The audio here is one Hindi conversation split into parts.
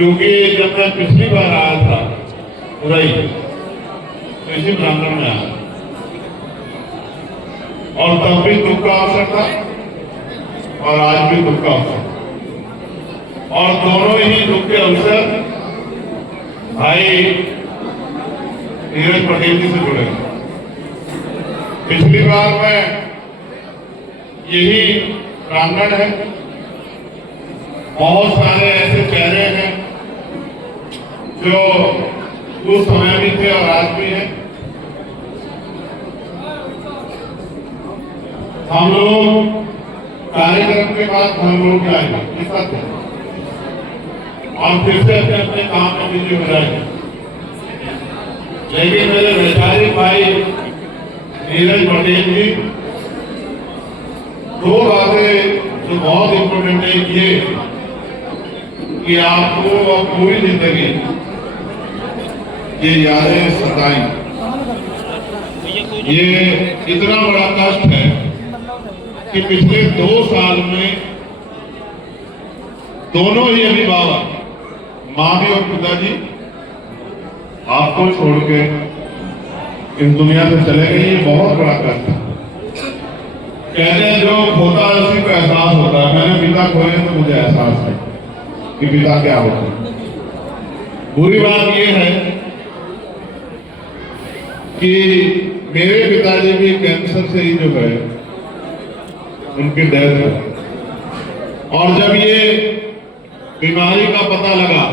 क्योंकि जब मैं पिछली बार आया था उरई तो इसी प्रांगण में आया और तब भी दुख का अवसर था और आज भी दुख का अवसर और दोनों ही दुख के अवसर भाई नीरज पटेल जी से जुड़े। पिछली बार में यही प्रांगण है, बहुत सारे ऐसे चेहरे हैं जो उस समय भी थे और आज भी हैं। हम लोग कार्यक्रम के बाद हम लोग जाएंगे और फिर से अपने अपने काम में बिजी हो जाएंगे। लेकिन मेरे वैचारिक भाई नीरज पटेल जी दो बातें जो बहुत इंपॉर्टेंट है ये कि आपको अब पूरी जिंदगी ये यादें सताएं। ये इतना बड़ा कष्ट है कि पिछले 2 साल में दोनों ही अभिभावक माँ भी और पिताजी आपको छोड़ के इस दुनिया से चले गए। ये बहुत बड़ा कष्ट है। कहते हैं जो खोता है उसी को एहसास होता है। मैंने पिता खोए तो मुझे एहसास है कि पिता क्या होता है। बुरी बात यह है कि मेरे पिताजी भी कैंसर से ही जो है उनकी डेथ है और जब ये बीमारी का पता लगा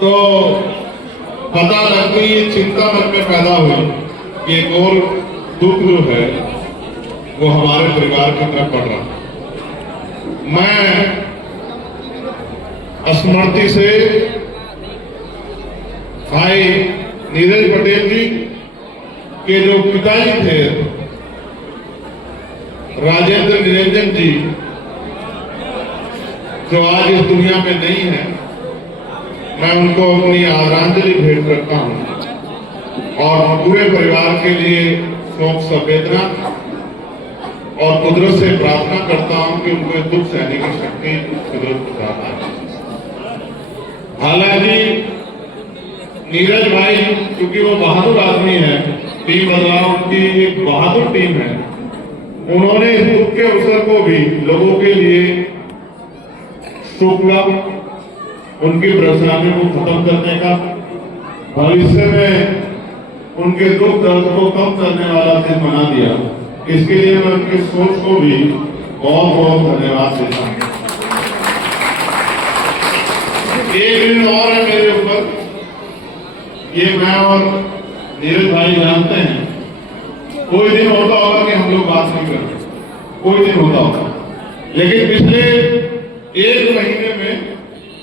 तो पता लग गई, ये चिंता मन में पैदा हुई कि एक और दुख जो है वो हमारे परिवार की तरफ पड़ रहा। मैं स्मृति से भाई नीरज पटेल जी के जो पिताजी थे राजेंद्र निरंजन जी जो आज इस दुनिया में नहीं है, मैं उनको अपनी आदरांजलि भेंट करता हूं और पूरे परिवार के लिए शोक संवेदना और कुदरत से प्रार्थना करता हूं कि उनको दुख सहने की शक्ति कुदरत प्रदान करे। हालांकि नीरज भाई क्योंकि वो बहादुर आदमी है, टीम बदलाव की एक बहादुर टीम है, उन्होंने इस दुख के अवसर को भी लोगों के लिए शुक्ला उनकी परेशानी को खत्म करने का, भविष्य में उनके दुख दर्द को कम करने वाला दिन बना दिया। इसके लिए मैं उनकी सोच को भी बहुत बहुत धन्यवाद देता हूँ। एक दिन और है मेरे ऊपर, ये मैं और नीरज भाई जानते हैं। कोई दिन होता होगा कि हम लोग बात नहीं करते, कोई दिन होता होगा, लेकिन पिछले 1 महीने में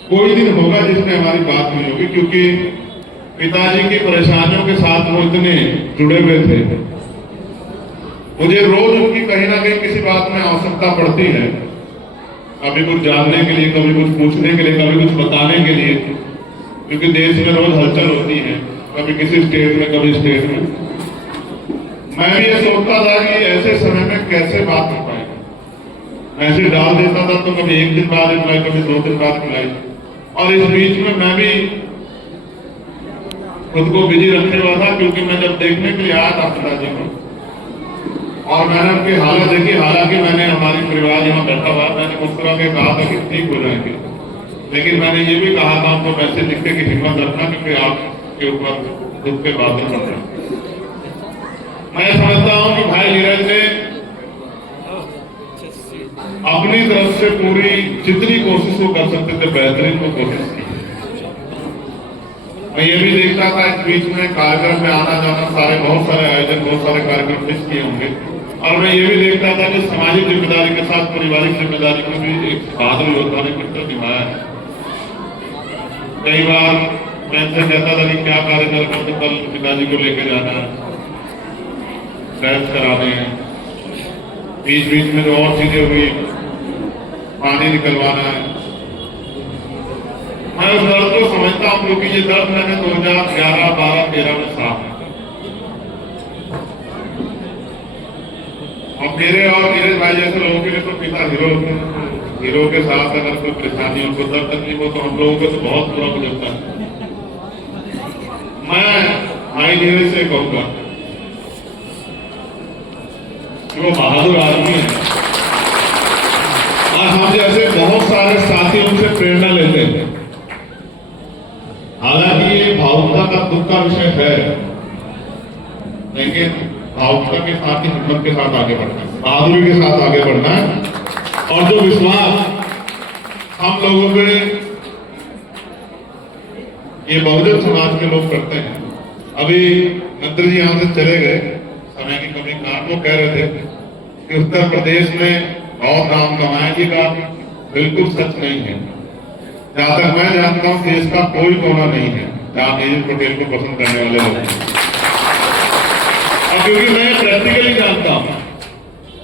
कोई दिन होगा जिसमें हमारी बात नहीं होगी, क्योंकि पिताजी की परेशानियों के साथ वो इतने जुड़े हुए थे। मुझे रोज उनकी कहीं ना कहीं किसी बात में आवश्यकता पड़ती है, कभी कुछ जानने के लिए, कभी कुछ पूछने के लिए, कभी कुछ बताने के लिए, क्योंकि देश में रोज हलचल होती है, कभी किसी स्टेट में कभी स्टेट में। मैं भी ये सोचता था कि ऐसे समय में कैसे बात कर पाएगा। मैसेज डाल देता था तो कभी 1 दिन बाद रिप्लाई, कभी 2 दिन बाद रिप्लाई, और इस बीच में मैं भी खुद को बिजी रखने वाला था, क्योंकि मैं जब देखने के लिए आया था पिताजी को और मैंने उनकी हालत देखी। हालांकि मैंने हमारी परिवार यहाँ बैठा हुआ, मैंने मुस्कुरा के कहा था कि ठीक हो जाएंगे, लेकिन मैंने ये भी कहा था आपको मैसेज लिखने की हिम्मत रखना, क्योंकि आपके ऊपर दुख के बादल पड़ रहे। मैं समझता हूँ कि भाई नीरज ने अपनी तरफ से पूरी जितनी कोशिश वो कर सकते थे बेहतरीन को कोशिश की। मैं ये भी देखता था इस बीच में कार्यक्रम में आना जाना, बहुत सारे आयोजन, बहुत सारे कार्यक्रम मिस किए होंगे, और मैं ये भी देखता था कि सामाजिक जिम्मेदारी के साथ पारिवारिक जिम्मेदारी को भी एक बहादुर योद्धा ने कितना निभाया है। कई बार मैं इनसे कहता था कि क्या कार्यक्रम में कल पिताजी को लेकर जाना है, बहस कराने हैं, बीच बीच में जो और चीजें हुई, पानी निकलवाना है। मैं उस दर्द को समझता हूँ, क्योंकि ये दर्द मैंने 2011, 12, 13 में साफ है। और मेरे और नीरज भाई जैसे लोगों के लिए तो पिता हीरो होते हैं। हीरो के साथ अगर कोई परेशानी हो, कोई दर्द तकलीफ हो, तो हम लोगों को तो बहुत बुरा लगता है। मैं भाई नीरज से कहूंगा कि वो बहादुर आदमी है और हम जैसे बहुत सारे साथी उनसे प्रेरणा लेते हैं। हालांकि ये भावुकता का दुख का विषय है, लेकिन भावुकता के साथ ही हिम्मत के साथ आगे बढ़ना है, बहादुरी के साथ आगे बढ़ना है। और जो विश्वास हम लोगों पे ये बहुजन समाज के लोग करते हैं। अभी मंत्री जी यहां से चले गए समय की कमी कारण, वो कह रहे थे कि उत्तर प्रदेश में बहुत नाम कमाएगा, बिल्कुल सच नहीं है। जहां तक मैं जानता हूं देश का कोई कोना नहीं है जहां नीरज पटेल को पसंद करने वाले लोग हैं। और क्योंकि मैं प्रैक्टिकली जानता हूं,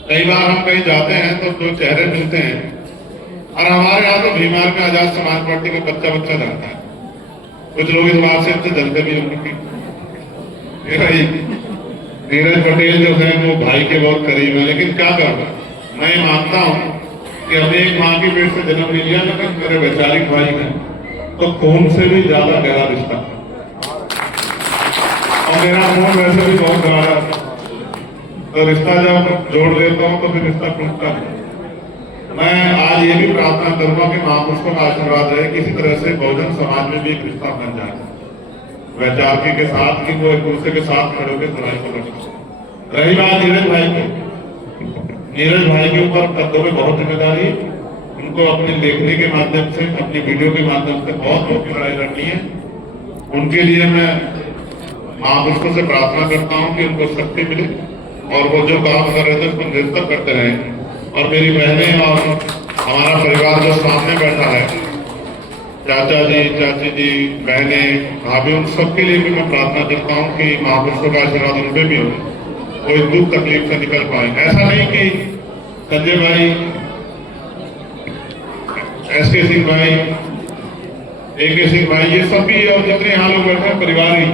कई बार हम कहीं जाते हैं तो दो चेहरे मिलते हैं और हमारे यहाँ तो भीमार में आजाद समाज पार्टी का बच्चा जाता है। कुछ लोग इस बात से अच्छे जलते भी होंगे। नीरज पटेल जो है वो भाई के बहुत करीब है, लेकिन क्या करूँ, मैं मानता हूँ कि हमने एक माँ के पेट से जन्म ले लिया, लेकिन मेरे वैचारिक भाई हैं तो खून से भी ज्यादा गहरा रिश्ता, और मेरा खून वैसे भी बहुत गहरा है, तो रिश्ता जब जोड़ देता हूँ तो फिर रिश्ता टूटता है। मैं आज ये भी प्रार्थना करूंगा कि महापुरुषों का आशीर्वाद रहे कि इसी तरह से बहुजन समाज में भी एक रिश्ता बन जाए, वैचारिकी के साथ, कि वो एक दूसरे के साथ खड़े होकर लड़ाई को लड़े। रही बात नीरज भाई की, नीरज भाई के ऊपर कर्तव्य बहुत जिम्मेदारी है। उनको अपनी लेखनी के माध्यम से, अपनी वीडियो के माध्यम से बहुत बहुत लड़ाई लड़नी है। उनके लिए मैं महापुरुषों से प्रार्थना करता हूँ कि उनको शक्ति मिले और वो जो काम कर रहे थे उसको निरंतर करते रहें। और मेरी बहनें और हमारा परिवार जो सामने बैठा है, चाचा जी, चाची जी, बहनें, भाभी, उन सबके लिए भी मैं प्रार्थना करता हूँ कि महापुरुषों का आशीर्वाद उन पे भी हो, कोई दुख तकलीफ से निकल पाए। ऐसा नहीं कि संजय भाई, एसके सिंह भाई, AK सिंह भाई, ये सब भी और जितने यहाँ लोग बैठे हैं परिवार ही।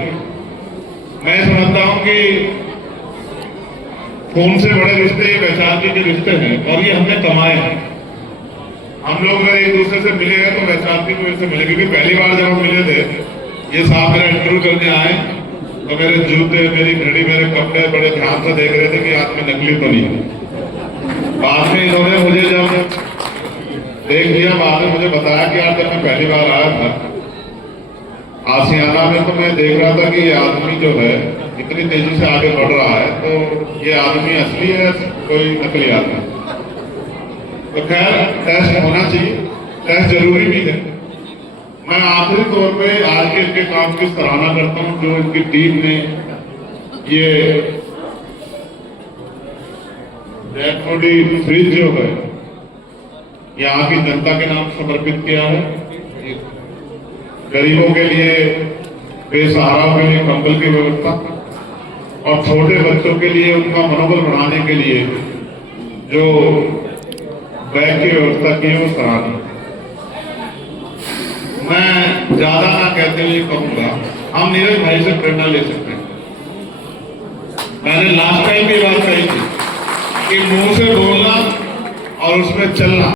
मैं समझता हूँ कि खून से बड़े रिश्ते ये वैचारिकी के रिश्ते हैं और ये हमने कमाए हैं। हम लोग अगर एक दूसरे से मिले हैं तो वैचारिकी की वजह से मिले, क्योंकि पहली बार जब हम मिले थे, ये साहब मेरा इंटरव्यू करने आए तो मेरे जूते, मेरी घड़ी, मेरे कपड़े बड़े ध्यान से देख रहे थे कि आदमी नकली तो नहीं है। बाद में इन्होंने मुझे जब देख लिया, बाद में मुझे बताया कि यार जब मैं पहली बार आया था आसियाना में, तो मैं देख रहा था कि ये आदमी जो है इतनी तेजी से आगे बढ़ रहा है, तो ये आदमी असली है कोई नकली आदमी। तो खैर टेस्ट होना चाहिए, टेस्ट जरूरी भी है। मैं आखिरी तौर पे आज के इनके काम की सराहना करता हूँ, जो इनकी टीम ने ये डेड बॉडी फ्रिज जो है यहाँ की जनता के नाम समर्पित किया है। गरीबों के लिए, बेसहाराओं के लिए कंबल की व्यवस्था और छोटे बच्चों के लिए उनका मनोबल बढ़ाने के लिए जो बैग की व्यवस्था की है वो सराहनीय। मैं ज्यादा ना कहते हुए कहूंगा, हम नीरज भाई से प्रेरणा ले सकते हैं। मैंने लास्ट टाइम भी बात कही थी कि मुंह से बोलना और उसमें चलना